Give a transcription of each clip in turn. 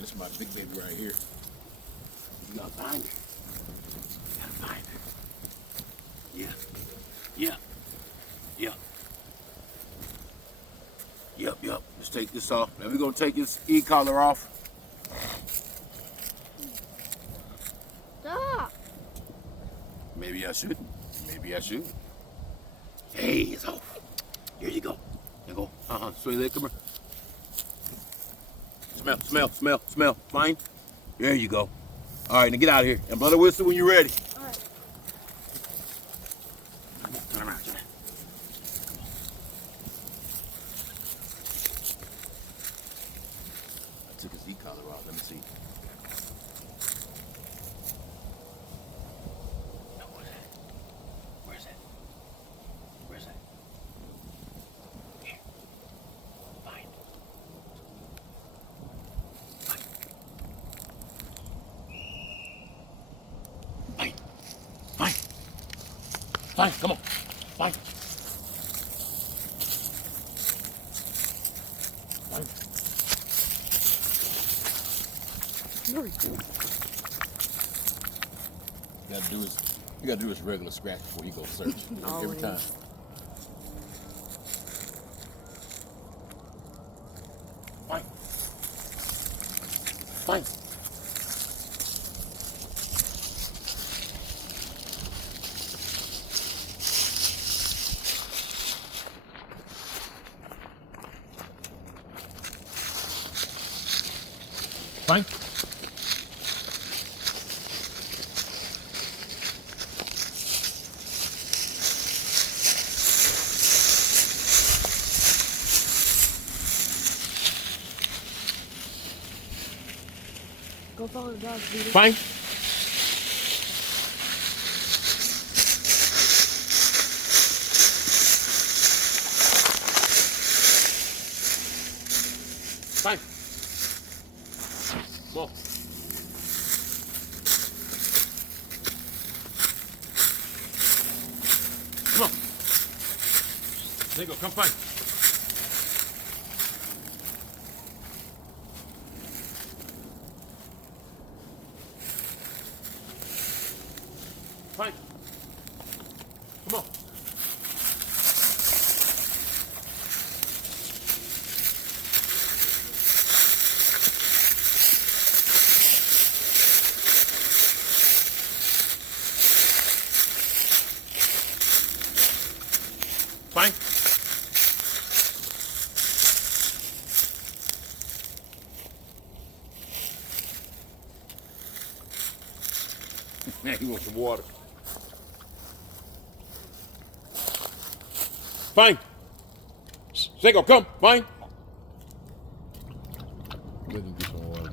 This is my big baby right here. You gotta find her. You gotta find her. Yeah. Yeah. Yeah. Yep. Let's take this off. Now we're gonna take this e-collar off. Stop. Maybe I shouldn't. Maybe I should. Hey, it's off. Here you go. There you go. Swing leg, come here. Smell. Fine. There you go. All right, now get out of here. And blow the whistle when you're ready. All right. Come on, turn around, John. I took his e-collar off. Let me see. No, where's that? Where's that? Where's that? Here. Fine. Fine, come on. Fine. Very cool. You gotta do this regular scratch before you go search. Every time. Fine. Fine. Go follow the dog, Peter. Fine. Fine. Come on. Come on. There you go. Come fine. Fine. Come on. Fine. He wants some water. Fine. Seiko, come. Fine. Let him get some water.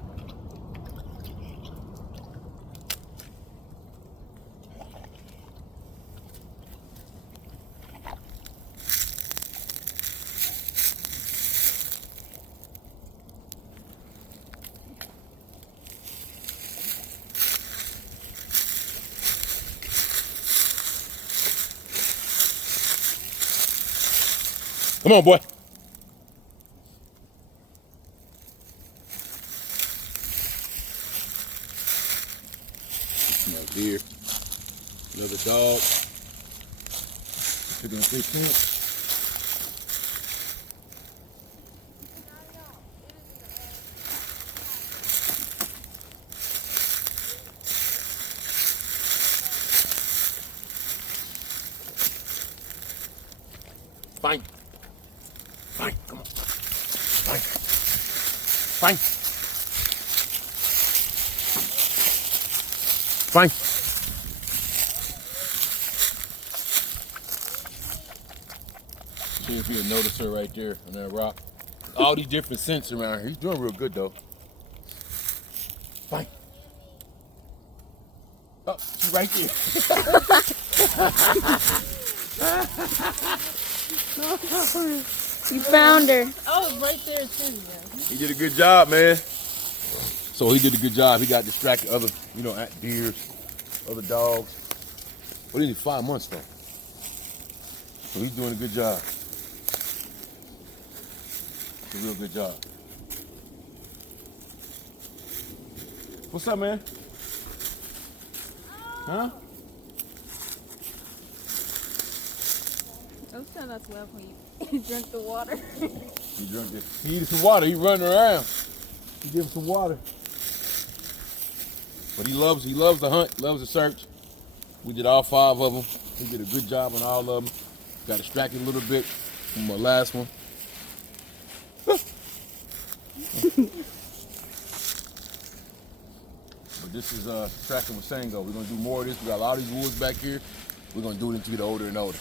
Come on, boy. Another deer. Another dog. They're gonna take camp. Fine. Fine, come on. Fine. Fine. See if you'll notice her right there on that rock. All these different scents around here. He's doing real good though. Fine. Oh, she's right there. You found her. I was right there too, yeah. He did a good job, man. So he did a good job. He got distracted other, deers, other dogs. What did he 5 months though? So he's doing a good job. A real good job. What's up, man? Huh? Don't tell not to laugh when you drink the water. He drunk it. He needed some water. He running around. He give him some water. But he loves the hunt, loves the search. We did all 5 of them. He did a good job on all of them. Got distracted a little bit from my last one. But this is tracking with Sango. We're gonna do more of this. We got a lot of these woods back here. We're gonna do it until we get older and older.